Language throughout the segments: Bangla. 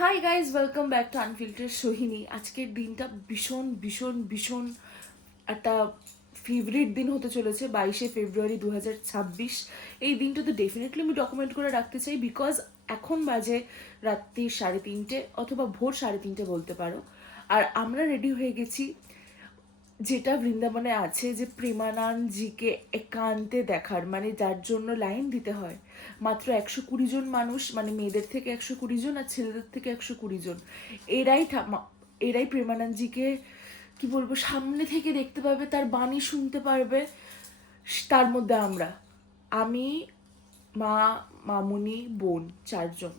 Hi guys, welcome back to unfilter Sohini. আজকের দিনটা ভীষণ ভীষণ ভীষণ একটা ফেভারিট দিন হতে চলেছে। 22শে ফেব্রুয়ারি 2026। এই দিনটা তো ডেফিনেটলি আমি ডকুমেন্ট করে রাখতে চাই, বিকজ এখন বাজে রাত্রি 3:30 অথবা ভোর 3:30 বলতে পারো। আর আমরা রেডি হয়ে গেছি, যেটা বৃন্দাবনে আছে, যে প্রেমানন্দজিকে একান্তে দেখার, মানে যার জন্য লাইন দিতে হয় মাত্র 120 জন মানুষ, মানে মেয়েদের থেকে 120 জন আর ছেলেদের থেকে 120 জন। এরাই প্রেমানন্দজিকে কি বলবো, সামনে থেকে দেখতে পাবে, তার বাণী শুনতে পারবে। তার মধ্যে আমি, মা, মামুনি, বোন, 4 জন।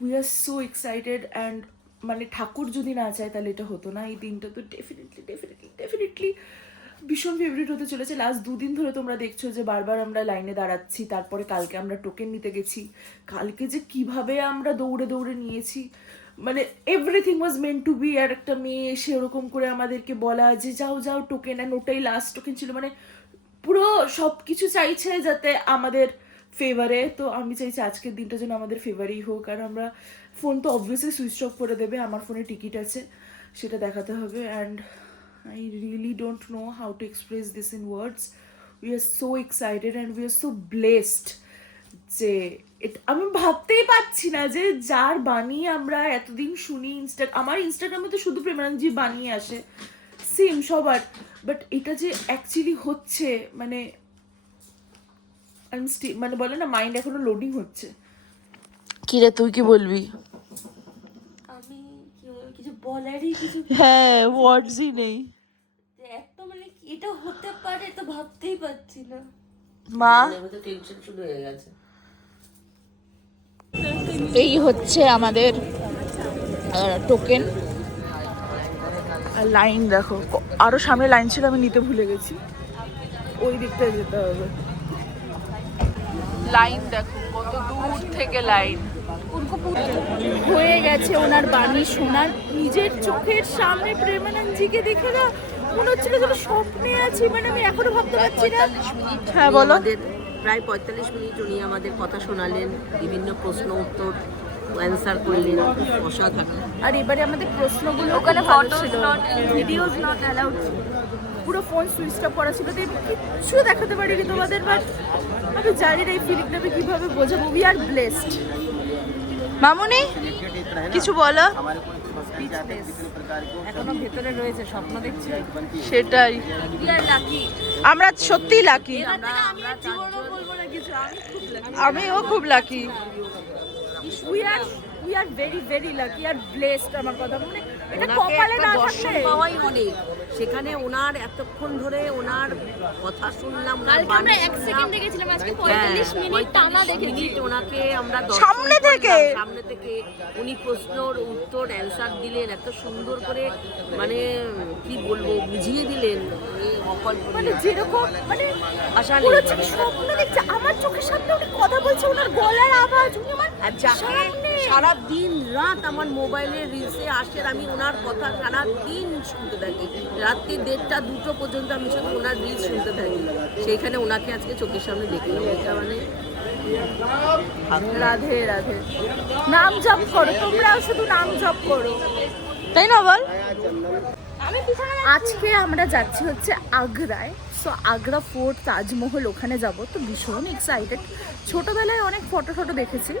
We are so excited and মানে ঠাকুর যদি না চায় তাহলে এটা হতো না। এই দিনটা তো ডেফিনেটলি ভীষণ ফেভারিট হতে চলেছে। লাস্ট 2 দিন ধরে তোমরা দেখছো যে বারবার আমরা লাইনে দাঁড়াচ্ছি। তারপরে কালকে আমরা টোকেন নিতে গেছি। কালকে যে কিভাবে আমরা দৌড়ে দৌড়ে নিয়েছি, মানে everything was meant to be. আর একটা মেয়ে এসে ওরকম করে আমাদেরকে বলা যে যাও যাও টোকেন, অ্যান্ড ওটাই লাস্ট টোকেন ছিল। মানে পুরো সব কিছু চাইছে যাতে আমাদের ফেভারে। তো আমি চাইছি আজকের দিনটা যেন আমাদের ফেভারেই হোক। আর আমরা ফোন তো অবভিয়াসলি সুইচ অফ করে দেবে, আমার ফোনে টিকিট আছে, সেটা দেখাতে হবে। And I really don't know how to express this in words. We are so excited and we are so blessed যে আমি ভাবতেই পারছি না যে যার বাণী আমরা এতদিন শুনি। আমার ইনস্টাগ্রামে তো শুধু প্রেমানন্দজি বানিয়ে আসে, সেম সবার, বাট এটা যে অ্যাকচুয়ালি হচ্ছে, মানে মানে বলে না, মাইন্ড এখনো লোডিং হচ্ছে। কি রে, তুই কি বলবি? আমি কিছু বলারই কিছু হ্যাঁ, ওয়ার্ডসই নেই। এত মানে এটা হতে পারে তো ভাবতেই পারছি না। মা, টেনশন শুরু হয়ে গেছে। এই হচ্ছে আমাদের টোকেন। লাইন দেখো, আরো সামনে লাইন ছিল, আমি নিতে ভুলে গেছি। ওই দিকটায় যেতে হবে। লাইন দেখো, কত দূর থেকে লাইন। হয়ে গেছে ওনার বাণী শোনার, নিজের চোখের সামনে প্রেমানন্দজিকে দেখে না মনে হচ্ছিল যেন স্বপ্নে আছি। মানে আমি এখনো ভাবতে পারছি না। হ্যাঁ বলো। প্রায় 45 মিনিট উনি আমাদের কথা শোনালেন, বিভিন্ন প্রশ্ন উত্তর অ্যান্সার করলেন, অসাধারণ। আর এবারে আমাদের প্রশ্নগুলো ওখানে ভালো photos ছিল, not, ভিডিওস নট অ্যালাউড, পুরো ফোন সুইচ অফ করা ছিল। তো কিছু দেখাতে পারিনি তোমাদের, বাট আমি জানি না এই ফিলিংটা আমি কিভাবে বোঝাবো। We are blessed. মামুনি, কিছু বলো। এখনো ভেতরে রয়েছে, স্বপ্ন দেখছি। সেটাই, উই আর লাকি। আমরা সত্যিই লাকি। আমিও খুব lucky. We are very lucky are blessed. আমার কথা মানে এটা ওনাকে কপালে একটা না দর্শন থাকলে। পাওয়াই অনেক। সেখানে ওনার এতক্ষণ ধরে ওনার কথা শুনলাম, কালকে আমরা 1 সেকেন্ড দেখেছিলাম, আজকে 45 মিনিট টানা দেখেছি। ওনাকে আমরা দর্শন সামনে থেকে। করলাম, সামনে থেকে উনি প্রশ্নর উত্তর অ্যান্সার দিলেন এত সুন্দর করে, মানে কি বলবো, বুঝিয়ে দিলেন। মানে যেরকম মানে আশা পুরো নেই। ঠিক স্বপ্ন দেখছে আমার চোখের সামনে। উনি কথা বলছে, ওনার গলার আওয়াজ, উনি আমার আর যাকে সামনে। সারা দিন রাত আমার মোবাইলে রিলসে আসে, আমি ওনার কথা সারা দিন শুনতে থাকি। রাত্রি 1:30 2টো পর্যন্ত আমি শুধু ওনার রিলস শুনতে থাকি। সেইখানে ওনাকে আজকে চোখের সামনে দেখলাম। এটা মানে রাধে রাধে। নাম জপ করো, তোমরাও শুধু নাম জপ করো, তাই না বল? আজকে আমরা যাচ্ছি হচ্ছে আগ্রায়। সো আগ্রা ফোর্ট, তাজমহল, ওখানে যাব। তো ভীষণ এক্সাইটেড। ছোটোবেলায় অনেক ফটো দেখেছি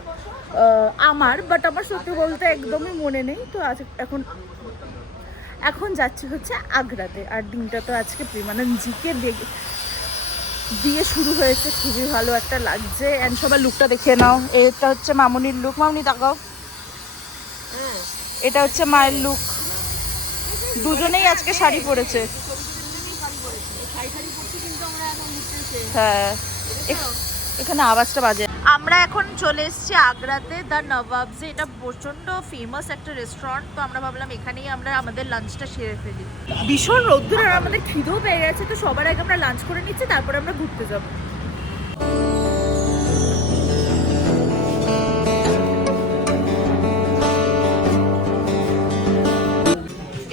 আমার, বাট আমার সত্যি বলতে একদমই মনে নেই। তো আজ এখন যাচ্ছি হচ্ছে আগ্রাতে। আর দিনটা তো আজকে প্রেমানন্দজিকে দিয়ে শুরু হয়েছে, খুবই ভালো একটা লাগছে। অ্যান্ড সবার লুকটা দেখে নাও। এটা হচ্ছে মামুনির লুক। মামুনি তাকাও, এটা হচ্ছে মায়ের লুক। দুজনেই আজকে শাড়ি পরেছে। হ্যাঁ, এখানে আওয়াজটা বাজে। আমরা এখন চলে এসেছি আগ্রাতে, দ্য নবাবসে। এটা প্রচণ্ড ফেমাস একটা রেস্টুরেন্ট। তো আমরা ভাবলাম এখানেই আমরা আমাদের লাঞ্চটা সেরে ফেলি। ভীষণ রোদ্দুর আর আমাদের খিদেও পেয়ে গেছে। তো সবার আগে আমরা লাঞ্চ করে নিচ্ছি, তারপরে আমরা ঘুরতে যাবো।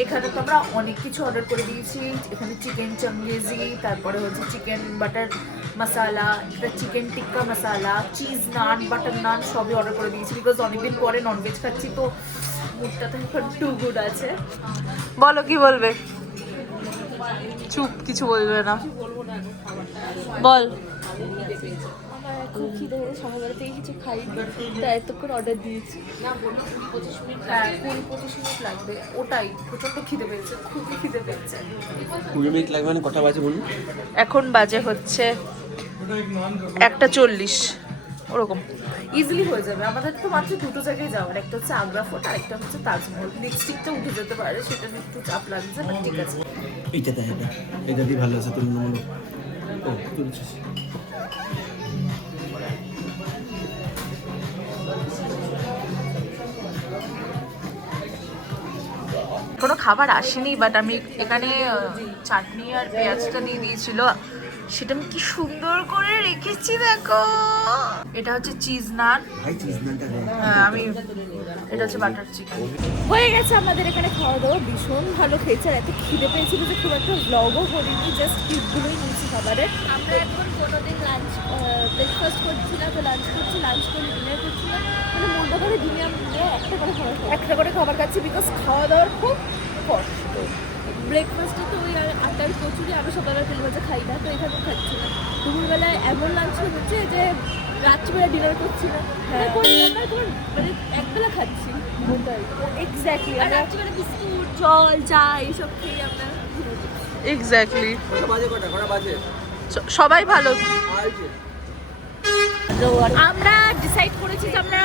এখানে তো আমরা অনেক কিছু অর্ডার করে দিয়েছি। এখানে চিকেন চাঙ্গেজি, তারপরে হচ্ছে চিকেন বাটার মশালা, একটা চিকেন টিক্কা মশালা, চিজ নান, বাটার নান সবই অর্ডার করে দিয়েছি বিকজ অনেকদিন পরে ননভেজ খাচ্ছি, তো মুডটা তো এখন টু গুড আছে। বলো কি বলবে? চুপ, কিছু বলবে না, বল। আমার খুব খিদে হয়েছে, সকালবেলা থেকে কিছু খাইনি, তাই এতক্ষণ অর্ডার দিয়েছি। হ্যাঁ 20-25 মিনিট লাগবে, ওটাই প্রচন্ড খিদে পেয়েছে, খুবই খিদে পেয়েছে। 20 মিনিট লাগবে মানে কটা বাজে বলুন? এখন বাজে হচ্ছে 1:40 ওরকম। ইজিলি হয়ে যাবে, আমাদের তো মাত্র দুটো জায়গায় যাওয়ার, একটা হচ্ছে আগ্রা ফোর্ট আর একটা হচ্ছে তাজমহল। নেক্সট উইকটা উঠে যেতে পারে, সেটা নিয়ে একটু চাপ লাগছে, বাট ঠিক আছে। এইটা দেয়, এটা দিয়ে ভালো আছে তুলনামূলক। ও তুলছিস। কোনো খাবার আসেনি, বাট আমি এখানে চাটনি আর পেঁয়াজটা দিয়ে দিয়েছিল, সেটা আমি কি সুন্দর করে রেখেছি দেখো। এটা হচ্ছে চিজ নান, ভাই চিজ নানটা দে। হ্যাঁ আমি, এটা হচ্ছে বাটার চিকেন। হয়ে গেছে আমাদের এখানে খাওয়া দাওয়া, ভীষণ ভালো খেয়েছে। আর এত খিদে পেয়েছিল যে খুব একটা ব্লগও করিনি, জাস্ট ক্লিপগুলোই নিয়েছি খাবারের। আমরা এখন কোনোদিন লাঞ্চ ব্রেকফাস্ট করছি না, তো লাঞ্চ করছি, লাঞ্চ করে ডিনার করছি না, মানে মনটা করে দিনে আমরা একটা করে খাবার খাচ্ছি, বিকজ খাওয়া দাওয়ার খুব কষ্ট। ব্রেকফাস্টে তো ওই আটার কচুরি, আমি সকালবেলা তেল ভাজা খাই না, তো এখানে খাচ্ছি না। দুপুরবেলায় এমন লাঞ্চ হচ্ছে যে রাত্রিবেলা ডিনার করছি না, মানে একবেলা খাচ্ছি ওটাই এক্স্যাক্টলি। আর রাত্রিবেলা বিস্কুট, জল, চা এইসব খেয়ে আমরা এক্স্যাক্টলি। কটা বাজে? সবাই ভালো। আমরা ডিসাইড করেছি যে আমরা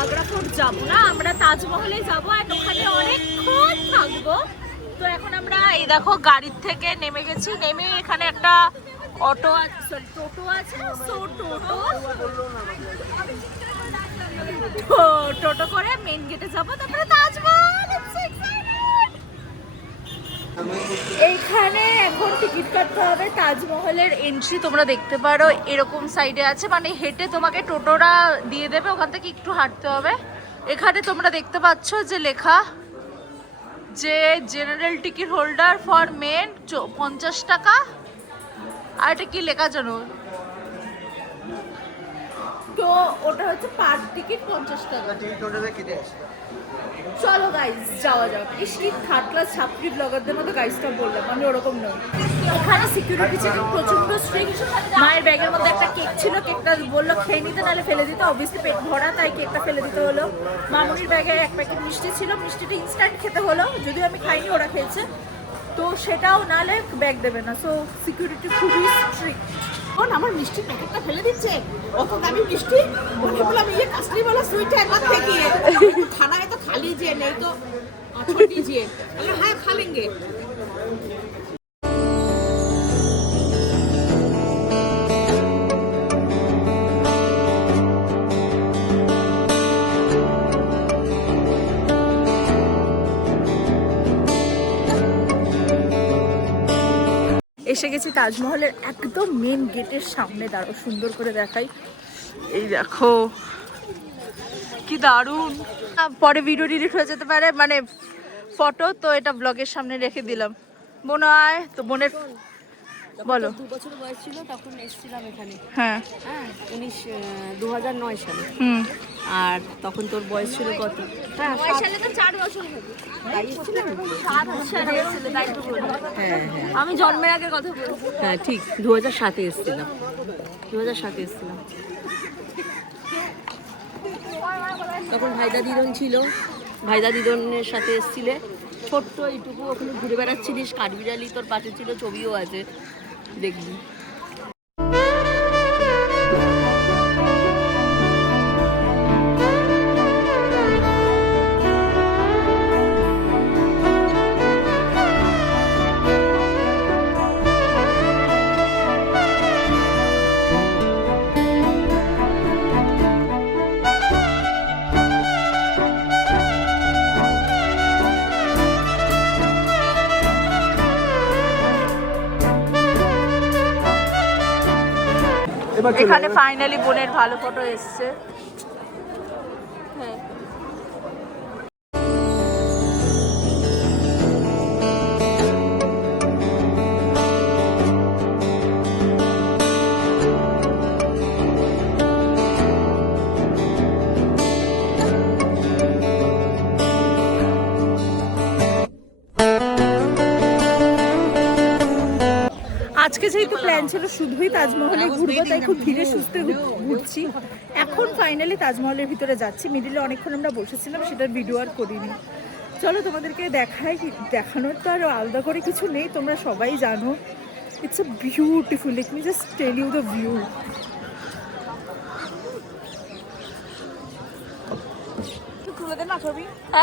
আগ্রা ফোর্ট যাবো না, আমরা তাজমহলে যাবো, আর ওখানে অনেকক্ষণ থাকবো। তো এখন আমরা এই দেখো গাড়ির থেকে নেমে গেছি, নেমে এখানে একটা অটো আছে, সরি টোটো আছে, সো টোটো করে মেন গেটে যাবো, তারপরে তাজমহল। এইখানে এখন টিকিট কাটতে হবে। তাজমহলের এন্ট্রি তোমরা দেখতে পারো এরকম সাইডে আছে, মানে হেঁটে তোমাকে টোটোরা দিয়ে দেবে, ওখান থেকে একটু হাঁটতে হবে। এখানে তোমরা দেখতে পাচ্ছ যে লেখা যে general ticket holder for men 50 টাকা, আর এটা কি লেখা জানো? তো ওটা হচ্ছে পার টিকিট 50 টাকা। চলো গাইস যাওয়া যাক। ইস কি থার্ড ক্লাস ছাত্রী ব্লগারদের মতো গাইসটা বললাম, আমি ওরকম নই। এখানে সিকিউরিটি চেকিং প্রচন্ড স্ট্রিক্ট। মায়ের ব্যাগের মধ্যে একটা কেক ছিল, কেকটা বললো খেয়ে নিতে নাহলে ফেলে দিতে, অবভিয়াসলি পেট ভরা তাই কেকটা ফেলে দিতে হলো। মামুনির ব্যাগে এক প্যাকেট মিষ্টি ছিল, মিষ্টিটা ইনস্ট্যান্ট খেতে হলো, যদিও আমি খাইনি, ওরা খেয়েছে, তো সেটাও নালে ব্যাগ দেবে না। সো সিকিউরিটি খুবই স্ট্রিক্ট। আমার মিষ্টির প্যাকেটটা ফেলে দিচ্ছে, অত দামি মিষ্টি, বলে বললাম ये असली वाला स्वीट है मत फेंकिए, खाना है तो खा लीजिए, नहीं तो छोड़ दीजिए। हाँ खा लेंगे। এসে গেছি তাজমহলের একদম মেন গেটের সামনে। দাঁড়াও সুন্দর করে দেখাই, এই দেখো কি দারুণ। পরে ভিডিও ডিলিট হয়ে যেতে পারে, মানে ফটো, তো এটা ব্লগের সামনে রেখে দিলাম। বোন আয়, তো বোনের বলো। 2 বছর বয়স ছিল তখন এসেছিলাম এখানে, হ্যাঁ হ্যাঁ 2009 সালে। হুম, আর তখন তোর বয়স ছিল কত? হ্যাঁ সালে তো 4 বছর হবে। তাই ছিল। 7 সালে এসেছিল, তাই তো বলি। হ্যাঁ হ্যাঁ আমি জন্মের আগের কথা বলছি। হ্যাঁ ঠিক 2007-এ এসেছিলাম, 2007-এ এসেছিলাম। তখন ভাইদা দিদন ছিল, ভাইদা দিদনের সাথে এসেছিলে, ছোট্ট এইটুকু, ওখানে ঘুরে বেড়াচ্ছিলিস, কাঠবিড়ালি তোর পাশে ছিল, ছবিও আছে, দেখবি। এখানে ফাইনালি বোনের ভালো ফটো এসছে। আজকে যেহেতু প্ল্যান ছিল শুধুই তাজমহলে ঘুরবো, তাই খুব ধীরে সুস্থে ঘুরছি। এখন ফাইনালি তাজমহলের ভিতরে যাচ্ছি। মিডিলে অনেকক্ষণ আমরা বসেছিলাম, সেটার ভিডিও আর করিনি। চলো তোমাদেরকে দেখাই, দেখানোর তো আর আলাদা করে কিছু নেই, তোমরা সবাই জানো। It's a beautiful, let me just tell you the view.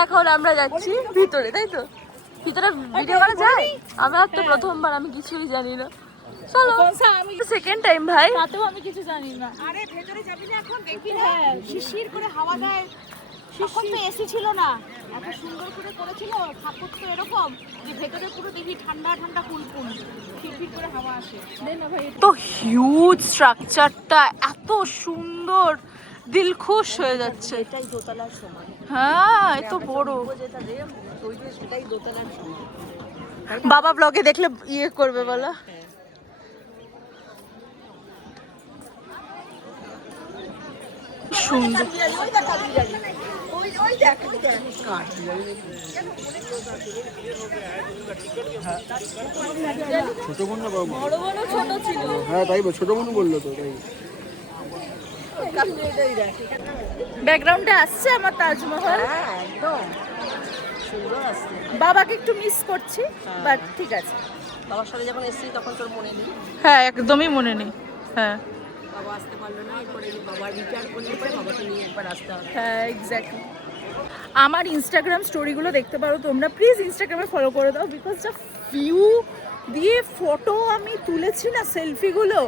এখন আমরা যাচ্ছি ভিতরে, তাই তো? ভিতরে ভিডিও করা যায়? আমার তো প্রথমবার, আমি কিছুই জানি না। চলো, আমি সেকেন্ড টাইম ভাই। তাতেও আমি কিছু জানি না। আরে ভেতরে যাবি না এখন, দেখবি না হ্যাঁ। শিশির করে হাওয়া দেয়। তখন তো এসি ছিল না, এত সুন্দর করে করেছিল ঠাকুর তো এরকম যে ভেতরে পুরো দেখি ঠান্ডা ঠান্ডা কুলকুল ফিরফির করে হাওয়া আসে। দেখ না ভাই, তো হিউজ স্ট্রাকচারটা এত সুন্দর, দিল খুশ হয়ে যাচ্ছে। এটাই দোতলার সমান। হ্যাঁ, এত বড়। যেটা রেম তৈরি সেটাই দোতলার সমান। বাবা ব্লগে দেখলে ইয়ে করবে বলো। সুন্দর। ছোট বোন না বড় বোন? ছোট ছিল। হ্যাঁ তাই ছোট বোন বললো তো, তাই। ব্যাকগ্রাউন্ডে আসছে আমার তাজমহল। হ্যাঁ একদম সুন্দর আসছে। বাবাকে একটু মিস করছি, বাট ঠিক আছে। বাবার সাথে যখন এসেছি তখন তোর মনে নেই, হ্যাঁ, একদমই মনে নেই। হ্যাঁ, বাবা আসতে পারলো না, এরপরে বাবার রিটায়ার করলে পরে বাবাকে নিয়ে একবার আসতে হবে। হ্যাঁ এক্স্যাক্টলি। আমার ইনস্টাগ্রাম স্টোরিগুলো দেখতে পারো তোমরা, প্লিজ ইনস্টাগ্রামে ফলো করে দাও, বিকজ দ্য ভিউ দিয়ে ফটো আমি তুলেছি না, সেলফিগুলো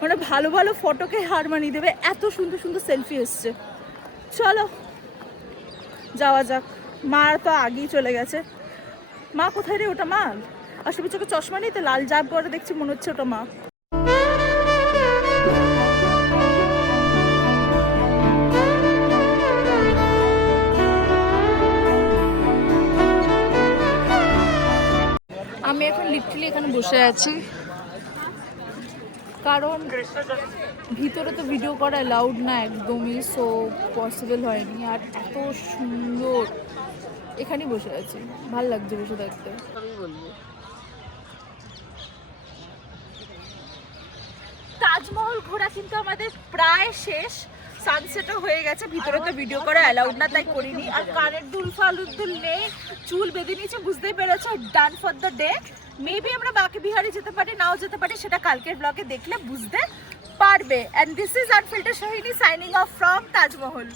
মানে ভালো ভালো ফটোকে হার মানিয়ে দেবে, এত সুন্দর সুন্দর সেলফি এসছে। চলো যাওয়া যাক। মা তো আগেই চলে গেছে। মা কোথায় রে? ওটা মা? আসলে চোখে চশমা নেই তো, লাল জাব করে দেখছি, মনে হচ্ছে ওটা মা। আমি এখন লিটারালি এখানে বসে আছি, কারণ ভিতরে তো ভিডিও করা অ্যালাউড না একদমই, সো পসিবল হয়নি। আর এত সুন্দর, এখানেই বসে আছি, ভাল লাগছে বসে থাকতে। আমি বলবো তাজমহল ঘোরা কিন্তু আমাদের প্রায় শেষ, সানসেটও হয়ে গেছে। ভিতরে তো ভিডিও করা অ্যালাউড না, তাই করিনি। আর কানের দুল ফালুদ্দুল নেই, চুল বেঁধে নিয়েছে, বুঝতেই পেরেছো, done for the day. Maybe আমরা বাকি বিহারে যেতে পারি, নাও যেতে পারি, সেটা কালকের ব্লগে দেখলে বুঝতে পারবে। And this is unfilter Sohini signing off from Taj Mahal.